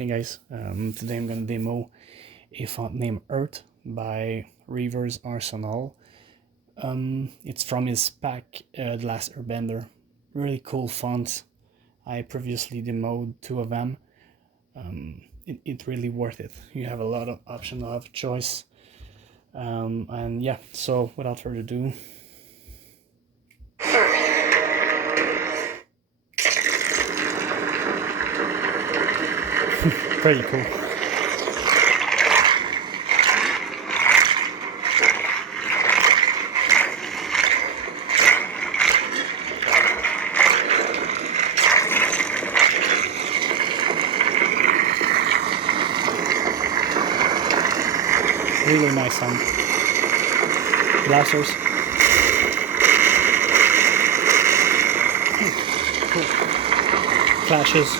Hey guys, today I'm gonna demo a font named Earth by Reavers Arsenal. It's from his pack, The Last Airbender. Really cool font. I previously demoed two of them. It's really worth it. You have a lot of options of choice. And yeah, so without further ado, pretty cool. Really nice sound. Blasters. Cool. Flashes.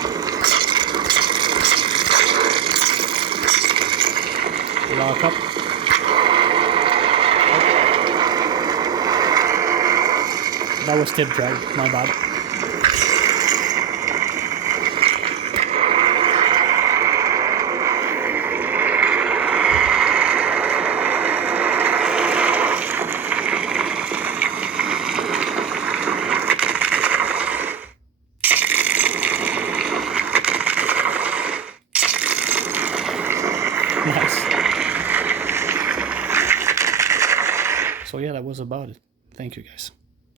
Lock up. That was tip drag, my bad. Nice. So yeah, that was about it. Thank you guys.